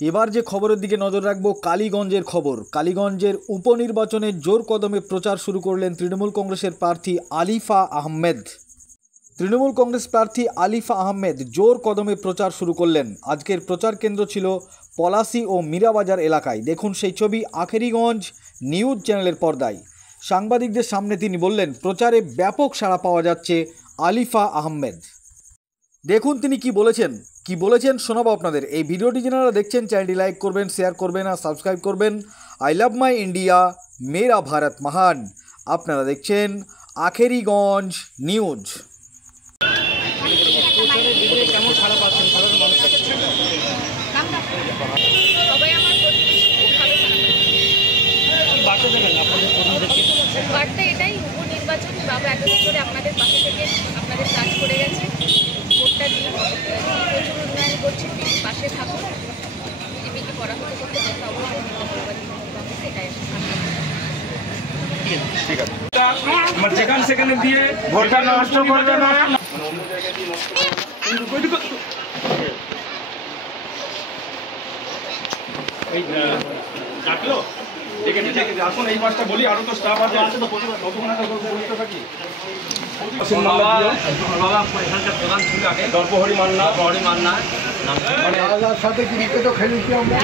এবার যে খবরের দিকে নজর রাখবো কালীগঞ্জের খবর। কালীগঞ্জের উপনির্বাচনে জোর কদমে প্রচার শুরু করলেন তৃণমূল কংগ্রেসের প্রার্থী আলিফা আহমেদ। তৃণমূল কংগ্রেস প্রার্থী আলিফা আহমেদ জোর কদমে প্রচার শুরু করলেন। আজকের প্রচার কেন্দ্র ছিল পলাশী ও মীরাবাজার এলাকায়। দেখুন সেই ছবি আখেরিগঞ্জ নিউজ চ্যানেলের পর্দায়। সাংবাদিকদের সামনে তিনি বললেন, প্রচারে ব্যাপক সাড়া পাওয়া যাচ্ছে আলিফা আহমেদ। দেখুন তিনি কি বলেছেন শোনাবো আপনাদের। এই ভিডিওটি যারা দেখছেন চ্যানেলটি লাইক করবেন, শেয়ার করবেন আর সাবস্ক্রাইব করবেন। আই লাভ মাই ইন্ডিয়া, মেরা ভারত মহান। আপনারা দেখছেন আখেরিগঞ্জ নিউজ। বার্তা এটাই, উপনির্বাচন বাবা এতদিন ধরে আপনাদের পাশে থেকে আপনাদের কাজ করে গেছে। ভোটটা দিন, প্রচুর উন্নয়ন করছে, পাশে থাকুন। বিজেপিকে পরাভূত করতে যেতে অবশ্যই এটাই ঠিক আছে। সেকেন্ড সেকেন্ডে দিয়ে ভোটটা নষ্ট করবে না। ডাকলো আসুন, এই পাঁচটা বলি, আরো তো স্টাফ আছে। দর্পহরি মান্না সাথে ক্রিকেটও খেলেছি আমরা।